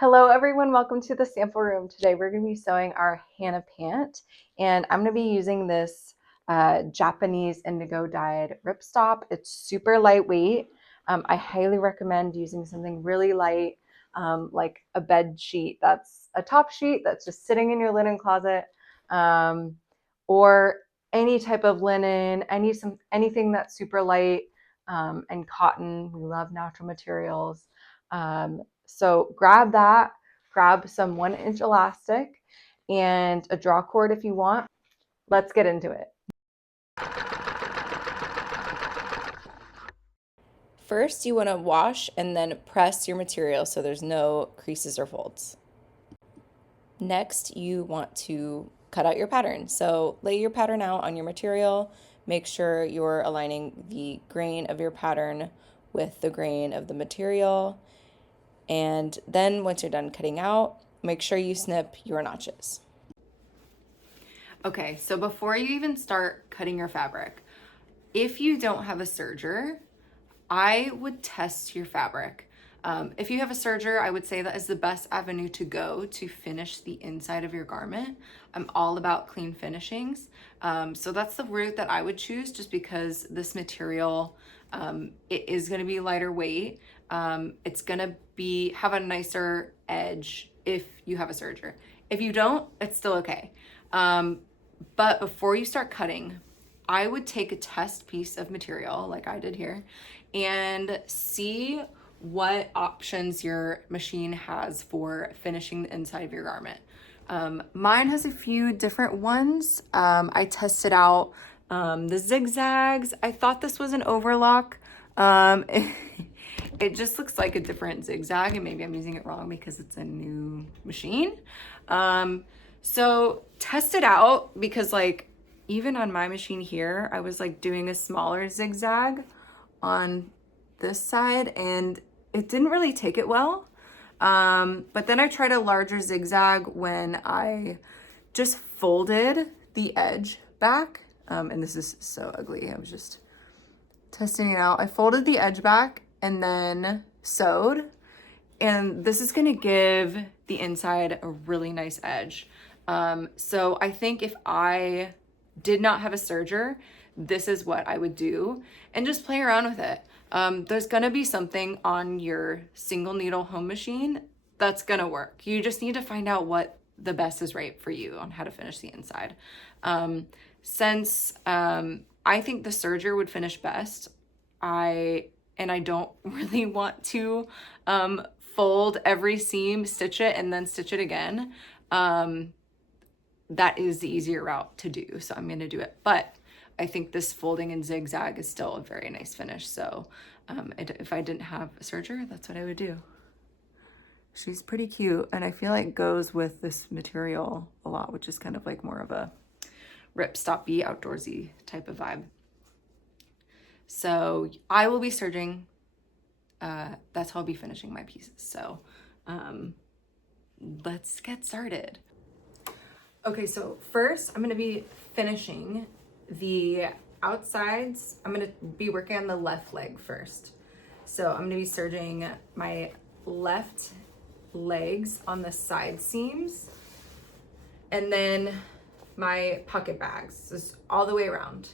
Hello everyone, welcome to the sample room. Today we're going to be sewing our Hannah Pant, and I'm going to be using this Japanese indigo dyed ripstop. It's super lightweight. I highly recommend using something really light, like a bed sheet. That's a top sheet that's just sitting in your linen closet, or any type of linen, anything that's super light, and cotton. We love natural materials. So grab that, grab some 1-inch elastic and a draw cord if you want. Let's get into it. First, you want to wash and then press your material so there's no creases or folds. Next, you want to cut out your pattern. So lay your pattern out on your material. Make sure you're aligning the grain of your pattern with the grain of the material. And then once you're done cutting out, make sure you snip your notches. Okay, so before you even start cutting your fabric, if you don't have a serger, I would test your fabric. If you have a serger, I would say that is the best avenue to go to finish the inside of your garment. I'm all about clean finishings. So that's the route that I would choose, just because this material, it is gonna be lighter weight. It's gonna have a nicer edge if you have a serger. If you don't, it's still okay. But before you start cutting, I would take a test piece of material like I did here and see what options your machine has for finishing the inside of your garment. Mine has a few different ones. I tested out the zigzags. I thought this was an overlock. It just looks like a different zigzag, and maybe I'm using it wrong because it's a new machine. So test it out, because like even on my machine here, I was like doing a smaller zigzag on this side and it didn't really take it well. But then I tried a larger zigzag when I just folded the edge back. And this is so ugly. I was just testing it out. I folded the edge back and then sewed. And this is gonna give the inside a really nice edge. So I think if I did not have a serger, this is what I would do, and just play around with it. There's gonna be something on your single needle home machine that's gonna work. You just need to find out what the best is right for you on how to finish the inside. Since I think the serger would finish best, I don't really want to fold every seam, stitch it, and then stitch it again. That is the easier route to do, so I'm gonna do it. But I think this folding and zigzag is still a very nice finish. So if I didn't have a serger, that's what I would do. She's pretty cute, and I feel like goes with this material a lot, which is kind of like more of a ripstop-y, outdoorsy type of vibe. So I will be serging. That's how I'll be finishing my pieces. So let's get started. Okay, so first I'm gonna be finishing the outsides. I'm gonna be working on the left leg first. So I'm gonna be serging my left legs on the side seams, and then my pocket bags, just all the way around.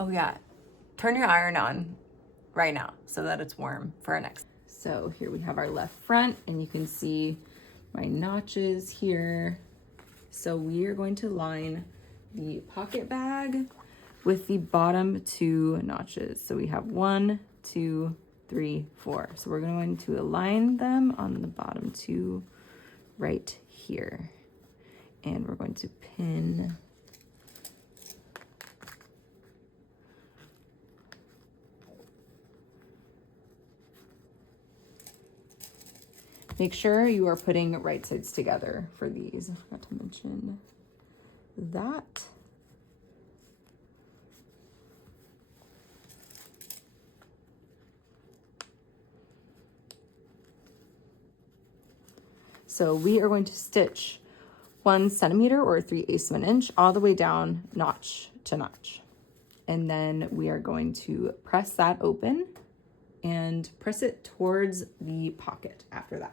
Oh yeah, turn your iron on right now so that it's warm for our next. So here we have our left front, and you can see my notches here. So we are going to line the pocket bag with the bottom 2 notches. So we have 1, 2, 3, 4. So we're going to align them on the bottom 2 right here. And we're going to pin make sure you are putting right sides together for these, not to mention that. So we are going to stitch 1 centimeter or 3/8 of an inch all the way down notch to notch. And then we are going to press that open and press it towards the pocket after that.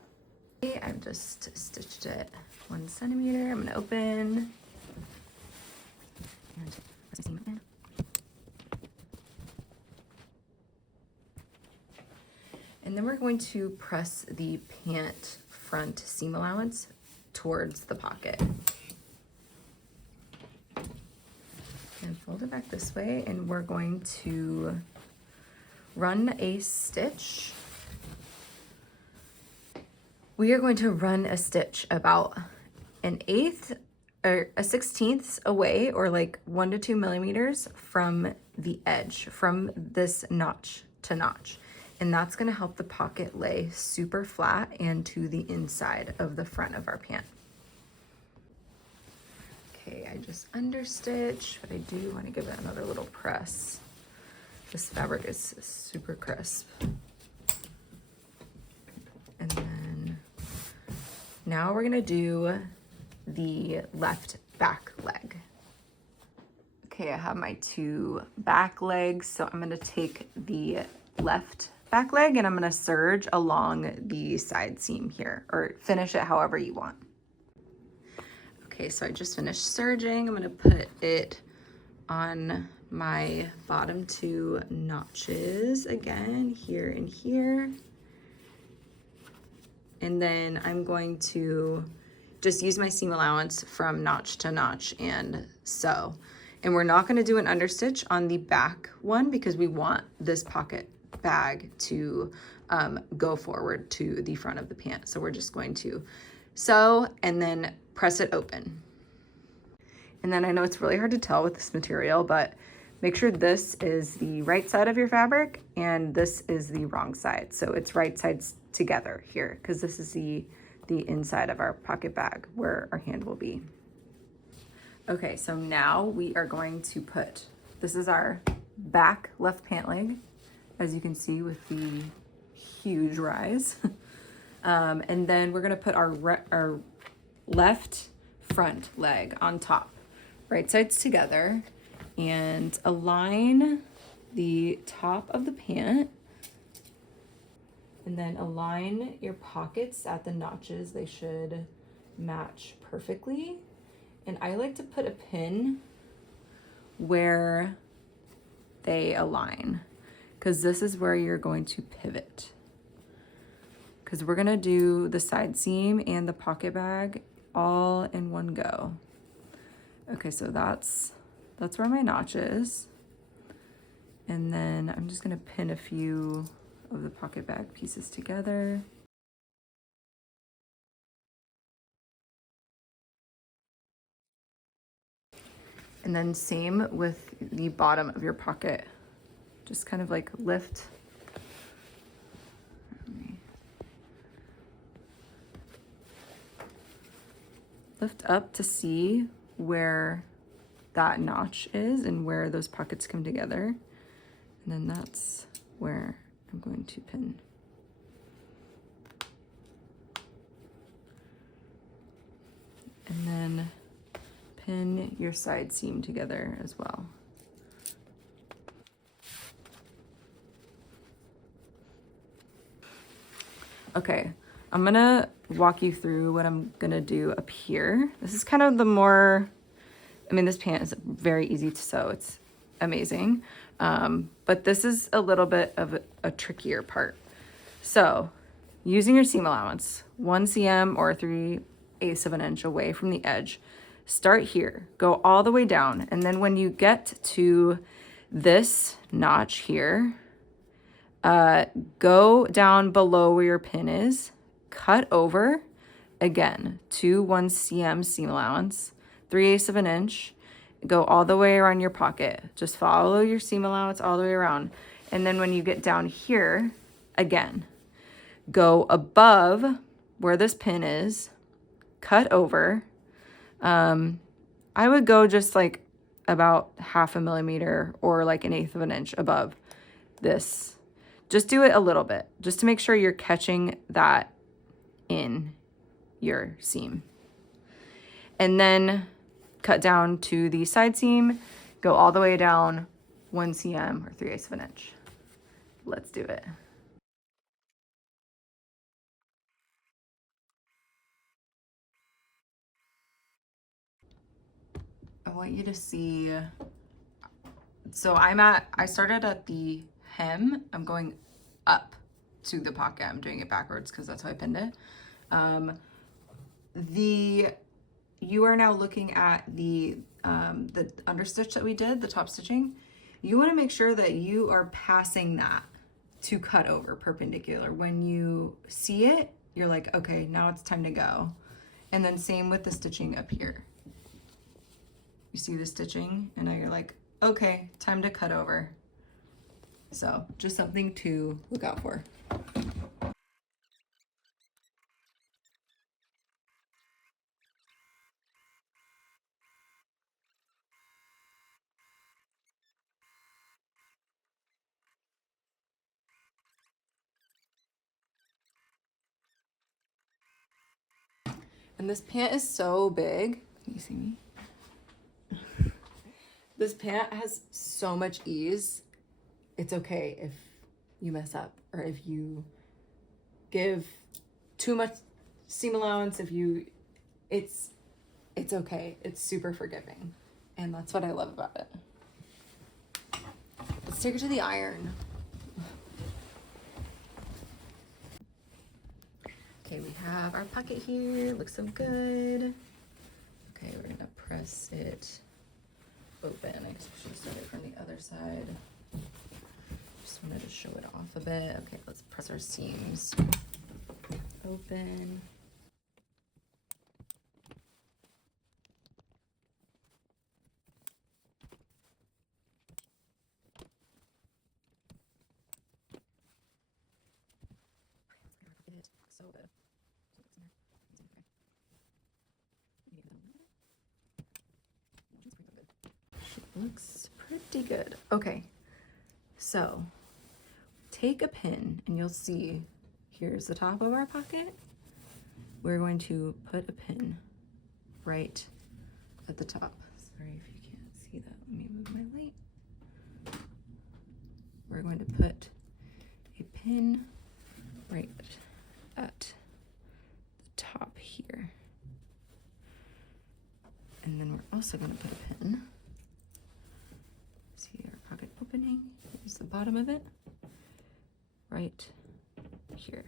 Okay, I've just stitched it 1 centimeter. I'm gonna open. And press my seam open. And then we're going to press the pant front seam allowance towards the pocket. And fold it back this way, and we're going to run a stitch. We are going to run a stitch about 1/8 or 1/16 away, or like 1 to 2 millimeters from the edge, from this notch to notch. And that's gonna help the pocket lay super flat and to the inside of the front of our pant. Okay, I just understitch, but I do wanna give it another little press. This fabric is super crisp. And then now we're gonna do the left back leg. Okay, I have my 2 back legs, so I'm gonna take the left back leg and I'm gonna serge along the side seam here, or finish it however you want. Okay, so I just finished serging. I'm gonna put it on my bottom 2 notches again, here and here. And then I'm going to just use my seam allowance from notch to notch and sew. And we're not gonna do an understitch on the back one because we want this pocket bag to go forward to the front of the pant. So we're just going to sew and then press it open. And then I know it's really hard to tell with this material, but make sure this is the right side of your fabric and this is the wrong side. So it's right sides together here, because this is the inside of our pocket bag where our hand will be. Okay, so now we are going to put, this is our back left pant leg, as you can see with the huge rise. And then we're gonna put our left front leg on top, right sides together, and align the top of the pant, and then align your pockets at the notches. They should match perfectly. And I like to put a pin where they align, because this is where you're going to pivot. Because we're gonna do the side seam and the pocket bag all in one go. Okay, so that's where my notch is. And then I'm just gonna pin a few of the pocket bag pieces together. And then same with the bottom of your pocket. Just kind of like lift. Lift up to see where that notch is and where those pockets come together. And then that's where I'm going to pin. And then pin your side seam together as well. Okay, I'm gonna walk you through what I'm gonna do up here. This is kind of the more, I mean, this pant is very easy to sew. It's amazing. But this is a little bit of a trickier part. So using your seam allowance, 1 cm or 3/8 of an inch away from the edge, start here, go all the way down. And then when you get to this notch here, go down below where your pin is, cut over again to 1 cm seam allowance, 3/8 of an inch, go all the way around your pocket. Just follow your seam allowance all the way around. And then when you get down here, again, go above where this pin is, cut over. I would go just like about 1/2 millimeter or like 1/8 of an inch above this. Just do it a little bit, just to make sure you're catching that in your seam. And then cut down to the side seam, go all the way down 1 cm or 3/8 of an inch. Let's do it. want you to see, so I started at the hem. I'm going up to the pocket. I'm doing it backwards because that's how I pinned it. You are now looking at the understitch that we did, the top stitching. You want to make sure that you are passing that to cut over perpendicular. When you see it, you're like, okay, now it's time to go. And then same with the stitching up here. You see the stitching, and now you're like, okay, time to cut over. So just something to look out for. And this pant is so big. Can you see me? This pant has so much ease. It's okay if you mess up or if you give too much seam allowance, it's okay. It's super forgiving. And that's what I love about it. Let's take it to the iron. Okay, we have our pocket here. Looks so good. Okay, we're gonna press it open. I guess we should start it from the other side. Just wanted to show it off a bit. Okay, let's press our seams open. So good. Looks pretty good. Okay, so take a pin and you'll see here's the top of our pocket. We're going to put a pin right at the top. Sorry if you can't see that. Let me move my light. We're going to put a pin right at the top here. And then we're also going to put a pin. See our pocket opening. Here's the bottom of it. Right here.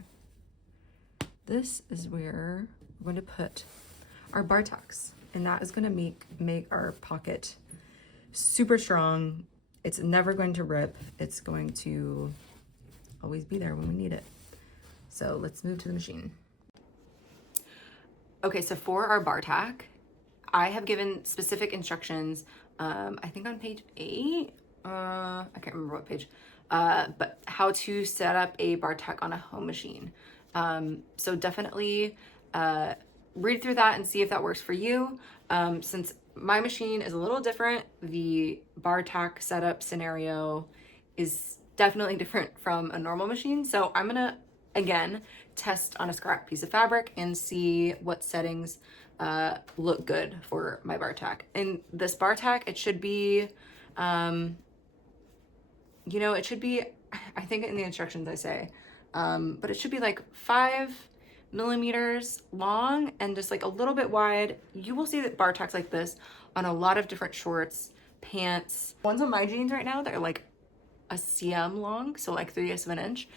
This is where we're going to put our bartacks. And that is going to make our pocket super strong. It's never going to rip. It's going to always be there when we need it. So let's move to the machine. Okay, so for our bar tack, I have given specific instructions, I think on page 8, I can't remember what page, but how to set up a bar tack on a home machine. So definitely read through that and see if that works for you. Since my machine is a little different, the bar tack setup scenario is definitely different from a normal machine. So I'm gonna, again, test on a scrap piece of fabric and see what settings look good for my bar tack. And this bar tack, it should be, it should be, I think in the instructions I say, but it should be like 5 millimeters long and just like a little bit wide. You will see that bar tacks like this on a lot of different shorts, pants. Ones on my jeans right now, they're like a cm long, so like 3/8 of an inch,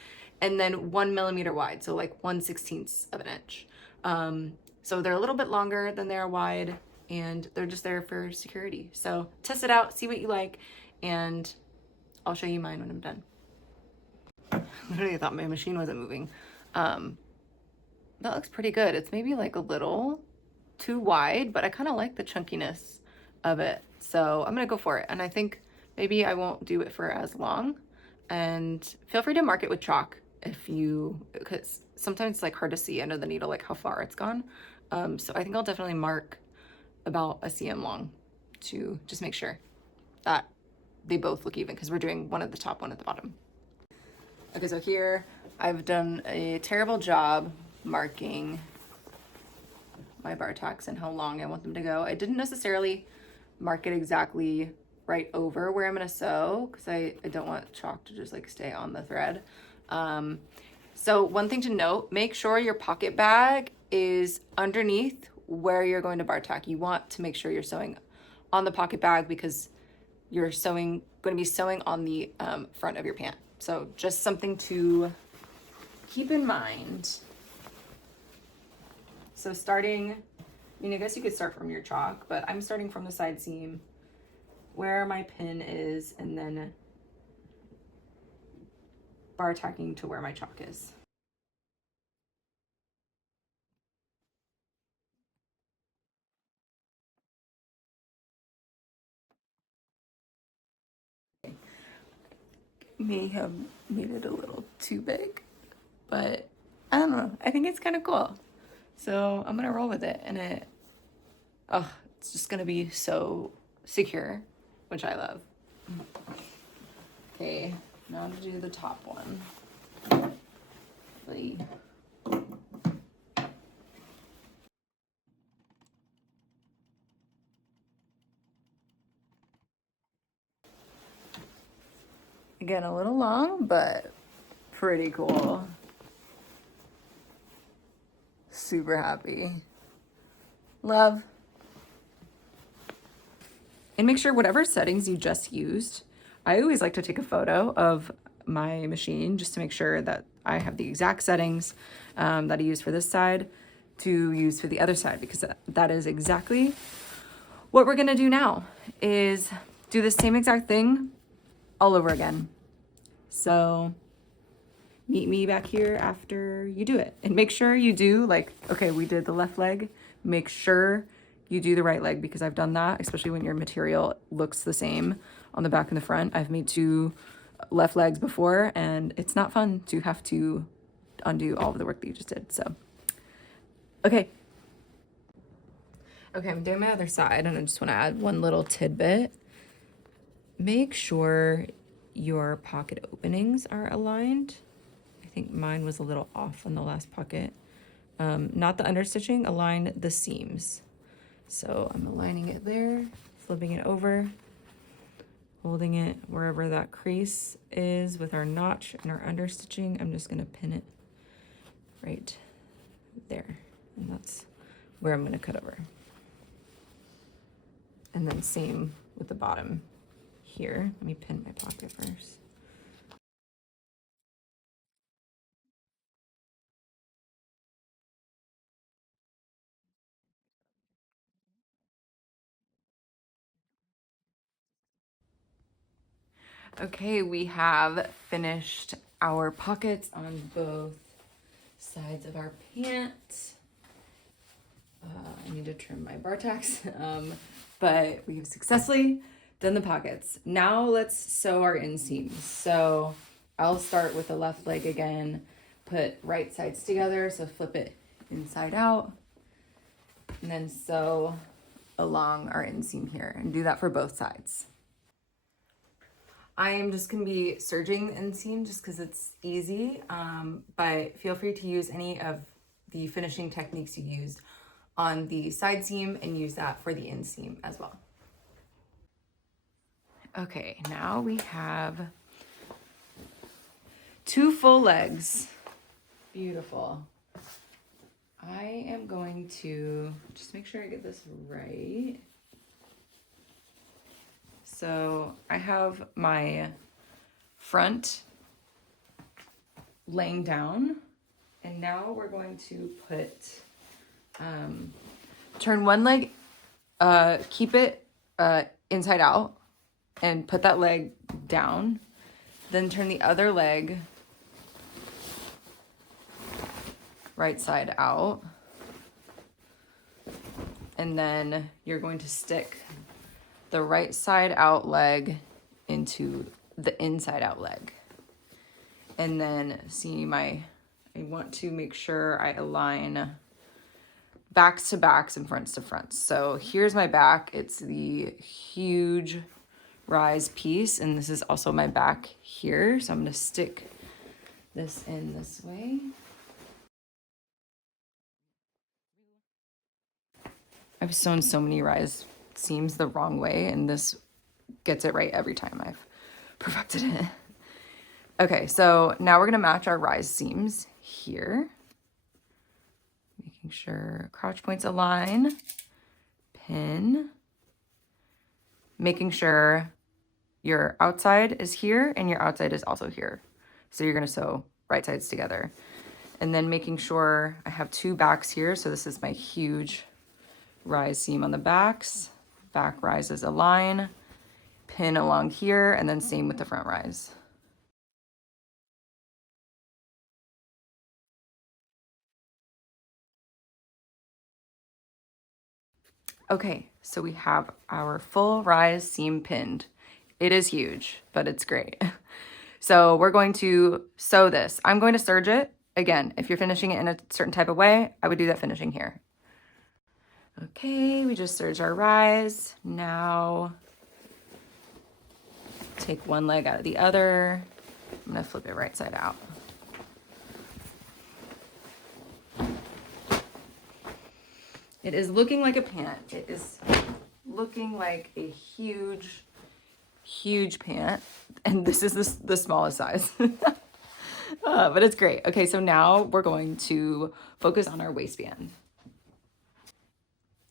and then 1 millimeter wide, so like 1/16 of an inch. So they're a little bit longer than they're wide, and they're just there for security. So test it out, see what you like, and I'll show you mine when I'm done. Literally, I thought my machine wasn't moving. That looks pretty good. It's maybe like a little too wide, but I kind of like the chunkiness of it. So I'm gonna go for it. And I think maybe I won't do it for as long. And feel free to mark it with chalk if you, because sometimes it's like hard to see under the needle, like how far it's gone. So I think I'll definitely mark about a cm long to just make sure that they both look even, because we're doing one at the top, one at the bottom. Okay, so here I've done a terrible job marking my bar tacks and how long I want them to go. I didn't necessarily mark it exactly right over where I'm gonna sew, because I don't want chalk to just like stay on the thread. So one thing to note, make sure your pocket bag is underneath where you're going to bar tack. You want to make sure you're sewing on the pocket bag because you're going to be sewing on the front of your pant. So just something to keep in mind. So starting, I mean, I guess you could start from your chalk, but I'm starting from the side seam where my pin is and then bar tacking to where my chalk is. May have made it a little too big, but I don't know. I think it's kind of cool. So I'm gonna roll with it, and it's just gonna be so secure, which I love. Okay, now to do the top one. Really. Again, a little long, but pretty cool. Super happy. Love. And make sure whatever settings you just used, I always like to take a photo of my machine just to make sure that I have the exact settings that I use for this side to use for the other side, because that is exactly what we're gonna do now, is do the same exact thing all over again. So meet me back here after you do it, and make sure you do, like, okay, we did the left leg, make sure you do the right leg, because I've done that, especially when your material looks the same on the back and the front. I've made 2 left legs before, and it's not fun to have to undo all of the work that you just did. So okay, I'm doing my other side, and I just want to add one little tidbit. Make sure your pocket openings are aligned. I think mine was a little off on the last pocket. Not the understitching, align the seams. So I'm aligning it there, flipping it over, holding it wherever that crease is with our notch and our understitching. I'm just gonna pin it right there. And that's where I'm gonna cut over. And then same with the bottom here. Let me pin my pocket first. Okay, we have finished our pockets on both sides of our pant. I need to trim my bartacks, but we have successfully done the pockets. Now let's sew our inseams. So I'll start with the left leg again, put right sides together, so flip it inside out, and then sew along our inseam here, and do that for both sides. I am just gonna be serging the inseam just because it's easy, but feel free to use any of the finishing techniques you used on the side seam and use that for the inseam as well. Okay, now we have 2 full legs. Beautiful. I am going to just make sure I get this right. So I have my front laying down, and now we're going to put, turn one leg, keep it inside out, and put that leg down. Then turn the other leg right side out. And then you're going to stick the right side out leg into the inside out leg. And then see I want to make sure I align backs to backs and fronts to fronts. So here's my back. It's the huge rise piece, and this is also my back here. So I'm gonna stick this in this way. I've sewn so many rise seams the wrong way, and this gets it right every time I've perfected it. Okay, so now we're gonna match our rise seams here. Making sure crotch points align, pin, making sure your outside is here and your outside is also here. So you're gonna sew right sides together. And then making sure I have two backs here. So this is my huge rise seam on the backs. Back rises a line, pin along here, and then same with the front rise. Okay, so we have our full rise seam pinned. It is huge, but it's great. So we're going to sew this. I'm going to serge it. Again, if you're finishing it in a certain type of way, I would do that finishing here. Okay, we just serge our rise. Now take one leg out of the other. I'm gonna flip it right side out. It is looking like a pant. It is looking like a huge, huge pant. And this is the smallest size. But it's great. Okay, so now we're going to focus on our waistband.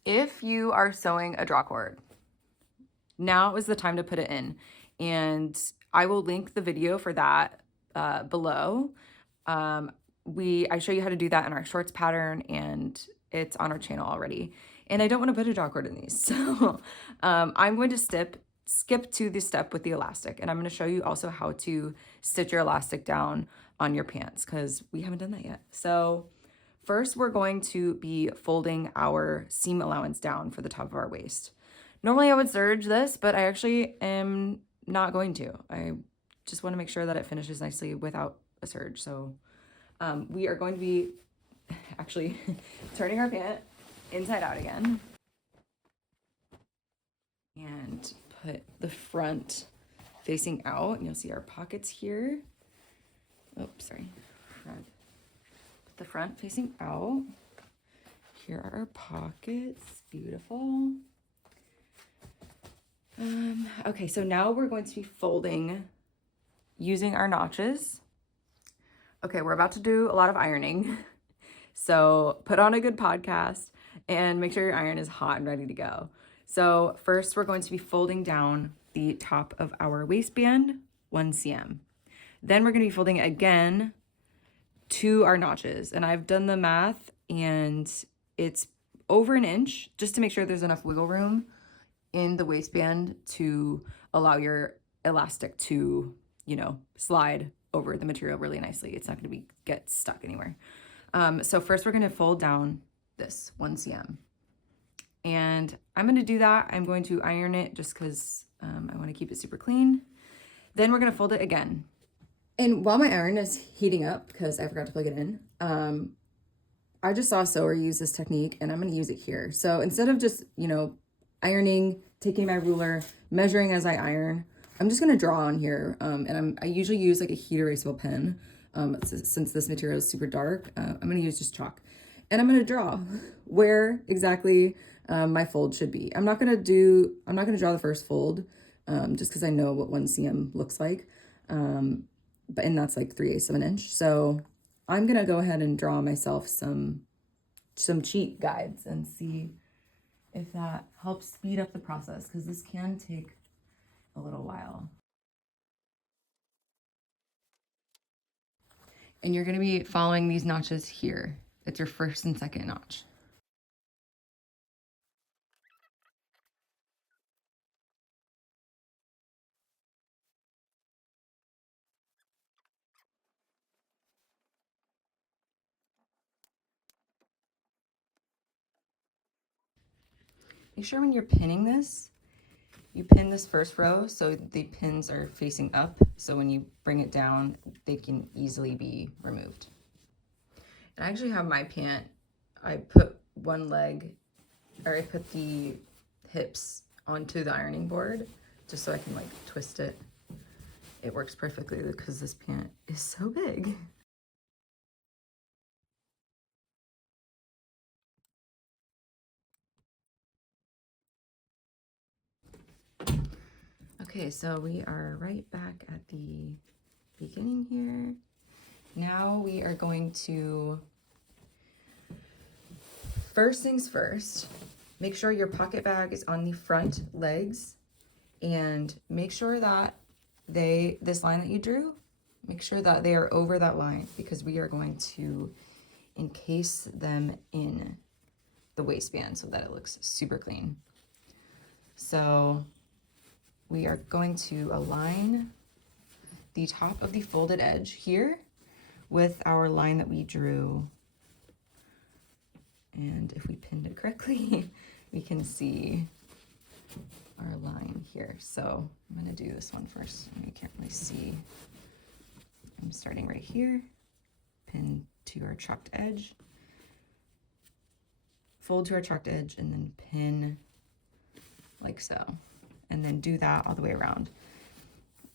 If you are sewing a draw cord, now is the time to put it in. And I will link the video for that below. I show you how to do that in our shorts pattern, and it's on our channel already. And I don't want to put a draw cord in these. So I'm going to skip to the step with the elastic. And I'm going to show you also how to stitch your elastic down on your pants, because we haven't done that yet. So first we're going to be folding our seam allowance down for the top of our waist. Normally I would serge this, but I actually am not going to. I just want to make sure that it finishes nicely without a serge. So we are going to be actually turning our pant inside out again. And put the front facing out, and you'll see our pockets here. Oops, sorry. Put the front facing out. Here are our pockets. Beautiful. Okay, so now we're going to be folding using our notches. Okay, we're about to do a lot of ironing. So put on a good podcast and make sure your iron is hot and ready to go. So first we're going to be folding down the top of our waistband 1 cm. Then we're going to be folding again to our notches. And I've done the math and it's over an inch, just to make sure there's enough wiggle room in the waistband to allow your elastic to, slide over the material really nicely. It's not going to get stuck anywhere. So first we're going to fold down this 1 cm. And I'm going to do that. I'm going to iron it just because I want to keep it super clean. Then we're going to fold it again. And while my iron is heating up, because I forgot to plug it in, I just saw a sewer use this technique and I'm going to use it here. So instead of just, ironing, taking my ruler, measuring as I iron, I'm just going to draw on here. And I usually use like a heat erasable pen. Since this material is super dark, I'm going to use just chalk. And I'm going to draw where exactly my fold should be. I'm not going to draw the first fold just because I know what 1 cm looks like. And that's like 3/8 of an inch. So I'm going to go ahead and draw myself some cheat guides and see if that helps speed up the process, because this can take a little while. And you're going to be following these notches here. It's your first and second notch. Make sure when you're pinning this, you pin this first row so the pins are facing up. So when you bring it down, they can easily be removed. And I actually have my pant, I put I put the hips onto the ironing board just so I can like twist it. It works perfectly because this pant is so big. Okay, so we are right back at the beginning here. Now we are going to, first things first, make sure your pocket bag is on the front legs and make sure that this line that you drew, make sure that they are over that line, because we are going to encase them in the waistband so that it looks super clean. So we are going to align the top of the folded edge here with our line that we drew. And if we pinned it correctly, we can see our line here. So I'm going to do this one first. You can't really see. I'm starting right here, pin to our trucked edge, fold to our trucked edge, and then pin like so, and then do that all the way around.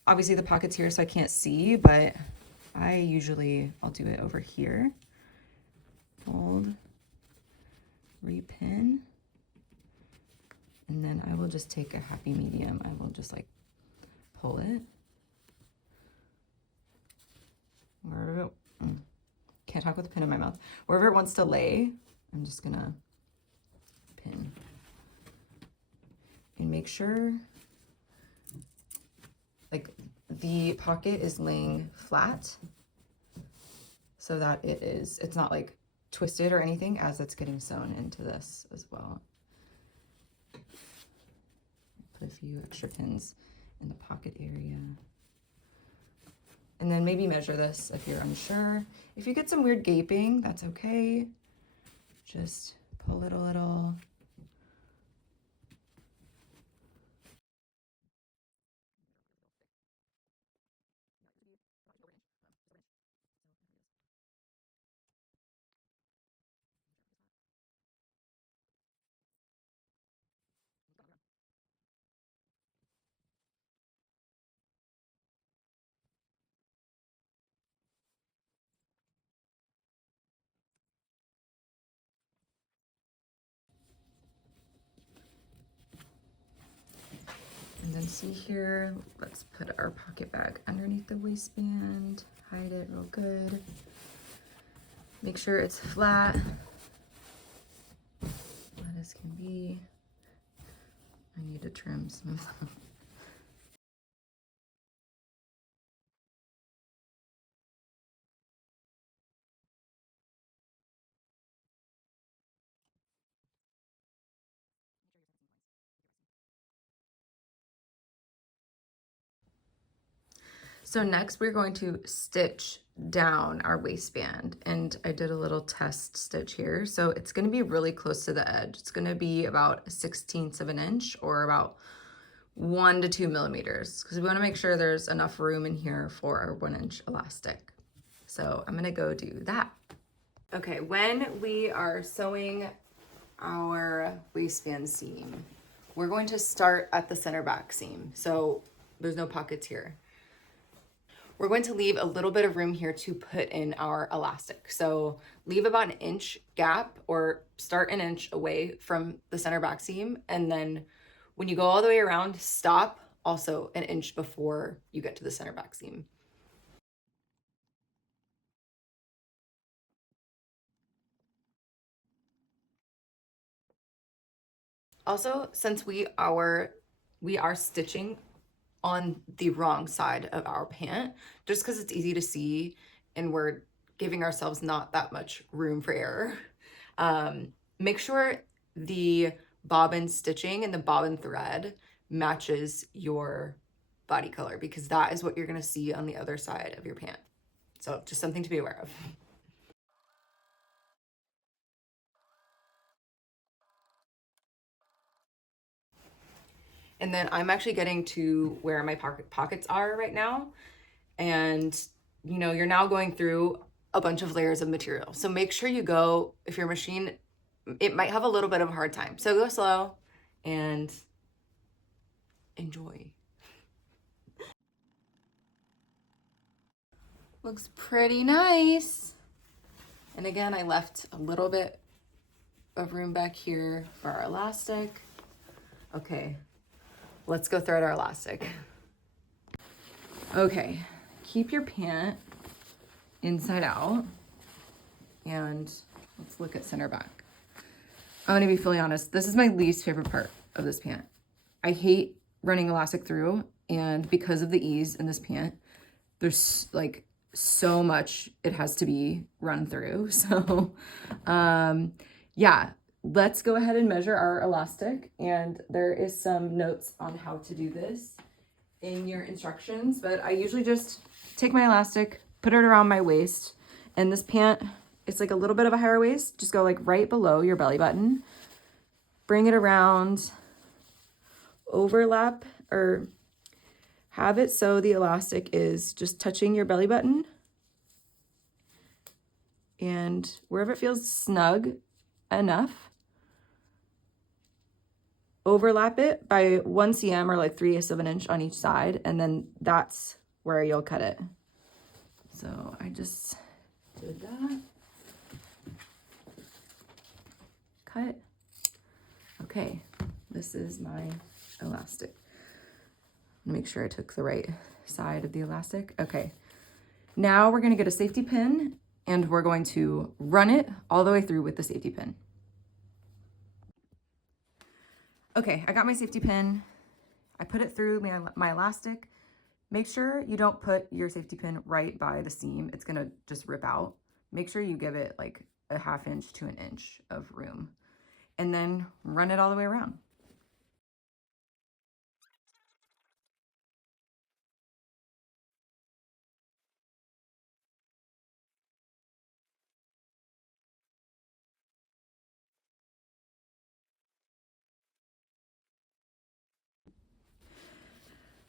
Obviously the pocket's here, so I can't see, but I'll do it over here. Fold, repin, and then I will just take a happy medium. I will just like pull it. Wherever can't talk with a pin in my mouth. Wherever it wants to lay, I'm just gonna pin. And make sure like the pocket is laying flat so that it's not like twisted or anything as it's getting sewn into this as well. Put a few extra pins in the pocket area. And then maybe measure this if you're unsure. If you get some weird gaping, that's okay. Just pull it a little. And then see here, let's put our pocket bag underneath the waistband, hide it real good. Make sure it's flat as can be. I need to trim some of them. So next we're going to stitch down our waistband, and I did a little test stitch here. So it's going to be really close to the edge. It's going to be about 1/16 of an inch, or about 1 to 2 millimeters, because we want to make sure there's enough room in here for our 1-inch elastic. So I'm going to go do that. Okay, when we are sewing our waistband seam, we're going to start at the center back seam. So there's no pockets here. We're going to leave a little bit of room here to put in our elastic. So leave about an inch gap, or start an inch away from the center back seam. And then when you go all the way around, stop also an inch before you get to the center back seam. Also, since we are stitching on the wrong side of our pant, just because it's easy to see and we're giving ourselves not that much room for error, make sure the bobbin stitching and the bobbin thread matches your body color, because that is what you're going to see on the other side of your pant. So just something to be aware of. And then I'm actually getting to where my pockets are right now. And you know, you're now going through a bunch of layers of material. So make sure you go, if your machine, it might have a little bit of a hard time. So go slow and enjoy. Looks pretty nice. And again, I left a little bit of room back here for our elastic. Okay, let's go thread our elastic. Okay, keep your pant inside out, and let's look at center back. I'm gonna be fully honest, this is my least favorite part of this pant. I hate running elastic through, and because of the ease in this pant, there's like so much it has to be run through. So yeah, let's go ahead and measure our elastic, and there is some notes on how to do this in your instructions, but I usually just take my elastic, put it around my waist, and this pant, it's like a little bit of a higher waist, just go like right below your belly button, bring it around, overlap, or have it so the elastic is just touching your belly button, and wherever it feels snug enough, overlap it by 1 cm or like 3/8 of an inch on each side, and then that's where you'll cut it. So I just did that. Cut. Okay, this is my elastic. Make sure I took the right side of the elastic. Okay, now we're gonna get a safety pin, and we're going to run it all the way through with the safety pin. Okay, I got my safety pin. I put it through my elastic. Make sure you don't put your safety pin right by the seam. It's gonna just rip out. Make sure you give it like a 1/2 inch to 1 inch of room, and then run it all the way around.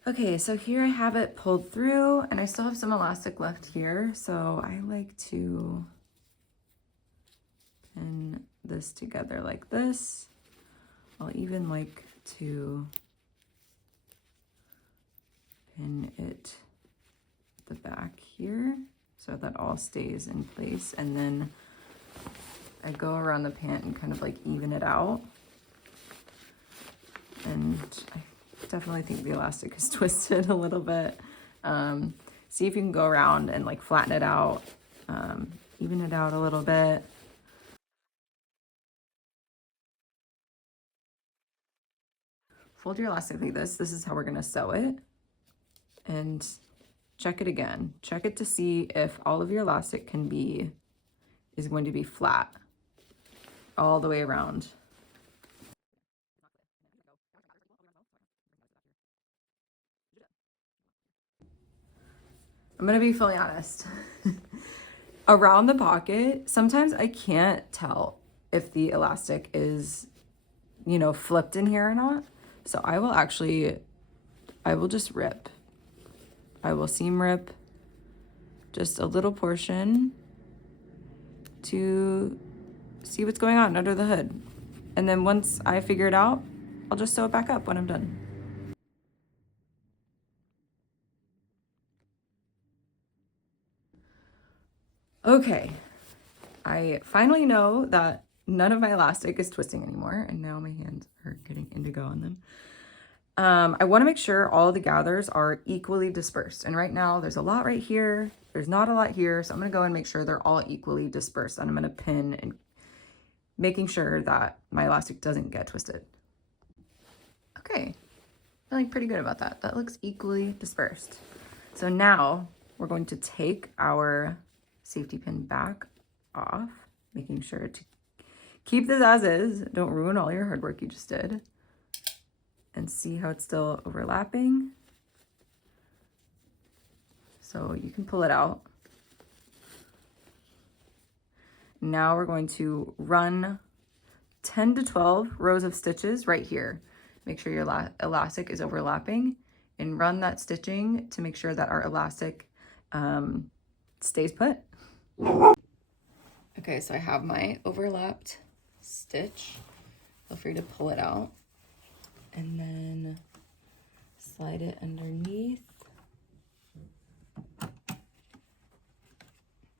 Okay, so here I have it pulled through, and I still have some elastic left here, so I like to pin this together like this. I'll even like to pin it at the back here so that all stays in place, and then I go around the pant and kind of like even it out. And I definitely think the elastic is twisted a little bit. See if you can go around and like flatten it out, even it out a little bit. Fold your elastic like this. This is how we're gonna sew it. And check it again. Check it to see if all of your elastic is going to be flat all the way around. I'm gonna be fully honest. Around the pocket, sometimes I can't tell if the elastic is, flipped in here or not. So I will just rip. I will seam rip just a little portion to see what's going on under the hood. And then once I figure it out, I'll just sew it back up when I'm done. Okay, I finally know that none of my elastic is twisting anymore, and now my hands are getting indigo on them. I want to make sure all the gathers are equally dispersed. And right now there's a lot right here. There's not a lot here. So I'm going to go and make sure they're all equally dispersed. And I'm going to pin and making sure that my elastic doesn't get twisted. Okay, feeling pretty good about that. That looks equally dispersed. So now we're going to take our safety pin back off, making sure to keep this as is. Don't ruin all your hard work you just did. And see how it's still overlapping. So you can pull it out. Now we're going to run 10 to 12 rows of stitches right here. Make sure your elastic is overlapping, and run that stitching to make sure that our elastic stays put. Okay, so I have my overlapped stitch. Feel free to pull it out and then slide it underneath.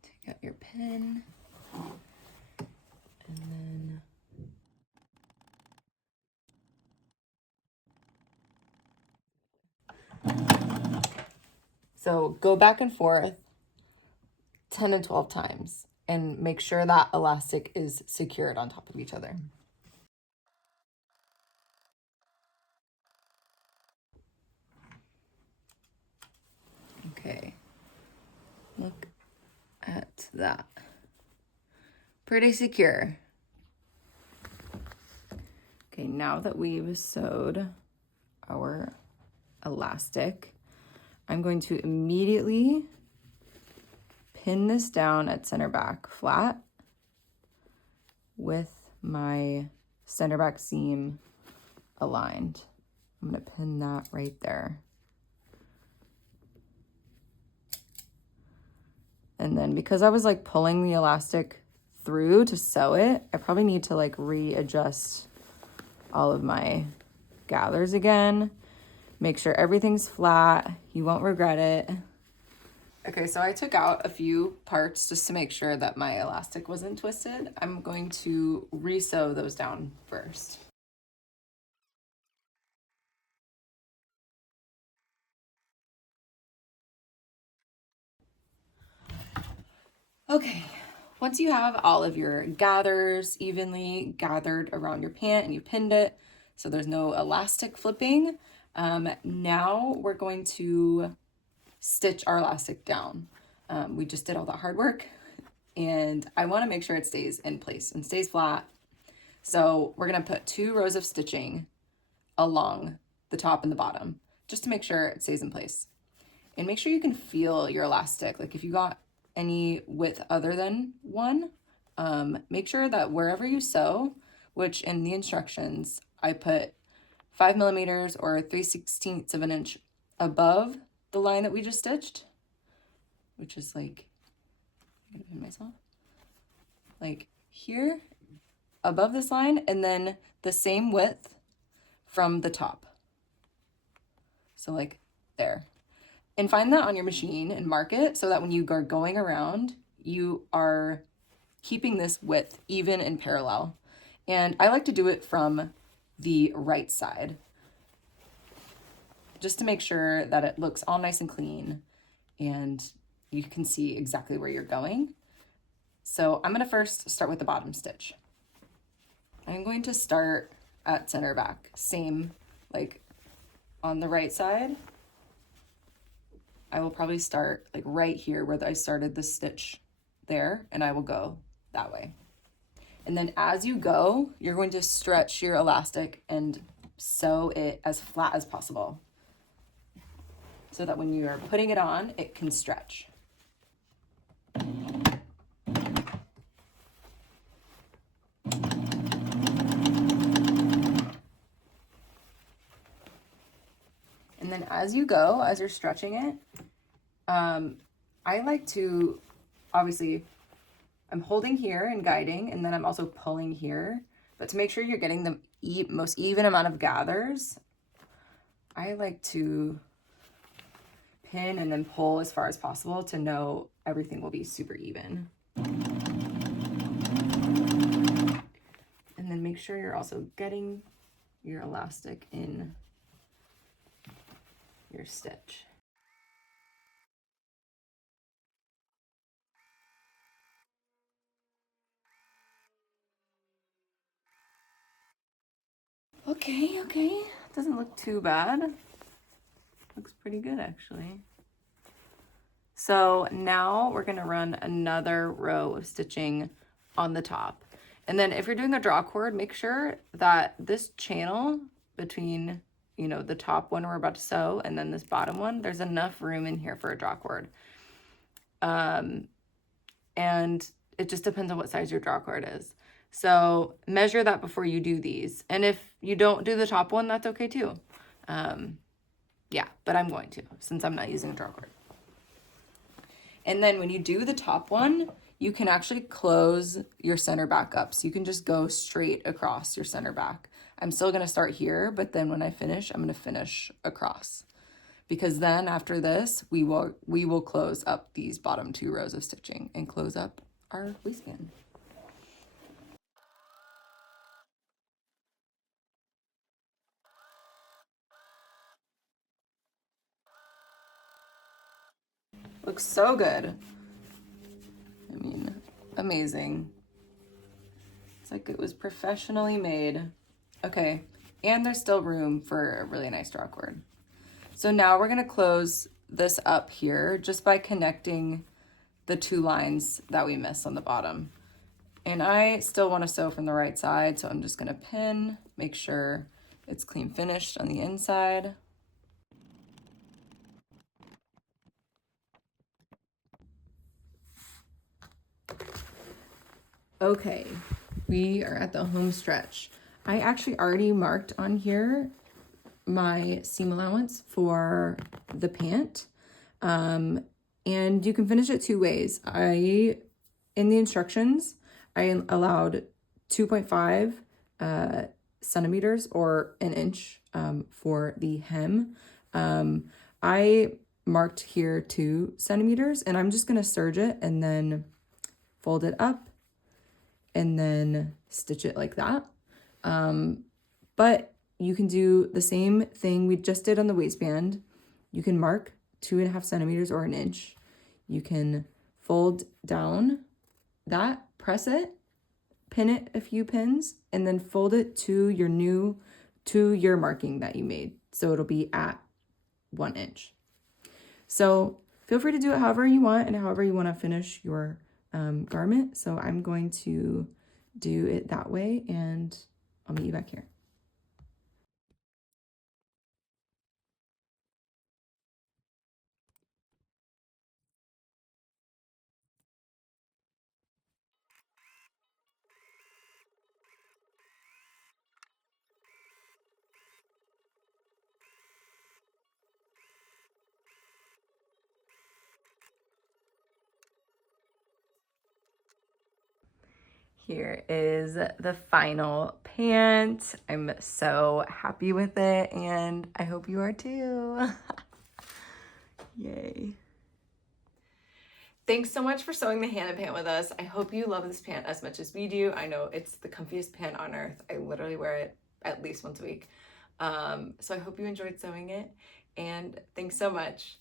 Take out your pin, and then so go back and forth 10 to 12 times and make sure that elastic is secured on top of each other. that. Pretty secure. Okay, now that we've sewed our elastic, I'm going to immediately pin this down at center back flat with my center back seam aligned. I'm gonna pin that right there. And then because I was like pulling the elastic through to sew it, I probably need to like readjust all of my gathers again. Make sure everything's flat. You won't regret it. Okay, so I took out a few parts just to make sure that my elastic wasn't twisted. I'm going to re-sew those down first. Okay, once you have all of your gathers evenly gathered around your pant and you pinned it so there's no elastic flipping, now we're going to stitch our elastic down. We just did all that hard work and I want to make sure it stays in place and stays flat. So we're going to put 2 rows of stitching along the top and the bottom just to make sure it stays in place. And make sure you can feel your elastic. Like if you got any width other than 1, make sure that wherever you sew, which in the instructions I put 5 millimeters or 3/16 of an inch above the line that we just stitched, which is like, I'm gonna pin myself, like here above this line, and then the same width from the top. So like there. And find that on your machine and mark it so that when you are going around, you are keeping this width even and parallel. And I like to do it from the right side, just to make sure that it looks all nice and clean and you can see exactly where you're going. So I'm gonna first start with the bottom stitch. I'm going to start at center back, same like on the right side. I will probably start like right here where I started the stitch there, and I will go that way. And then as you go, you're going to stretch your elastic and sew it as flat as possible so that when you are putting it on, it can stretch. And then as you go, as you're stretching it, I like to, obviously, I'm holding here and guiding, and then I'm also pulling here. But to make sure you're getting the most even amount of gathers, I like to pin and then pull as far as possible to know everything will be super even. And then make sure you're also getting your elastic in your stitch. Okay, doesn't look too bad. Looks pretty good actually. So now we're gonna run another row of stitching on the top. And then if you're doing a draw cord, make sure that this channel between, you know, the top one we're about to sew and then this bottom one, there's enough room in here for a draw cord. And it just depends on what size your draw cord is. So measure that before you do these. And if you don't do the top one, that's okay too. Yeah, but I'm going to, since I'm not using a draw cord. And then when you do the top one, you can actually close your center back up. So you can just go straight across your center back. I'm still gonna start here, but then when I finish, I'm gonna finish across. Because then after this, we will close up these bottom 2 rows of stitching and close up our waistband. Looks so good. I mean, amazing. It's like it was professionally made. Okay, and there's still room for a really nice draw cord. So now we're gonna close this up here just by connecting the 2 lines that we missed on the bottom. And I still want to sew from the right side, so I'm just going to pin, make sure it's clean finished on the inside. Okay, we are at the home stretch. I actually already marked on here my seam allowance for the pant. And you can finish it 2 ways. In the instructions, I allowed 2.5 centimeters or an inch for the hem. I marked here 2 centimeters, and I'm just gonna serge it and then fold it up and then stitch it like that. But you can do the same thing we just did on the waistband. You can mark 2.5 centimeters or an inch. You can fold down that, press it, pin it a few pins, and then fold it to your marking that you made. So it'll be at 1 inch. So feel free to do it however you want and however you want to finish your garment. So I'm going to do it that way, and I'll meet you back here. Here is the final pant. I'm so happy with it, and I hope you are too. Yay. Thanks so much for sewing the Hannah pant with us. I hope you love this pant as much as we do. I know it's the comfiest pant on earth. I literally wear it at least once a week. So I hope you enjoyed sewing it, and thanks so much.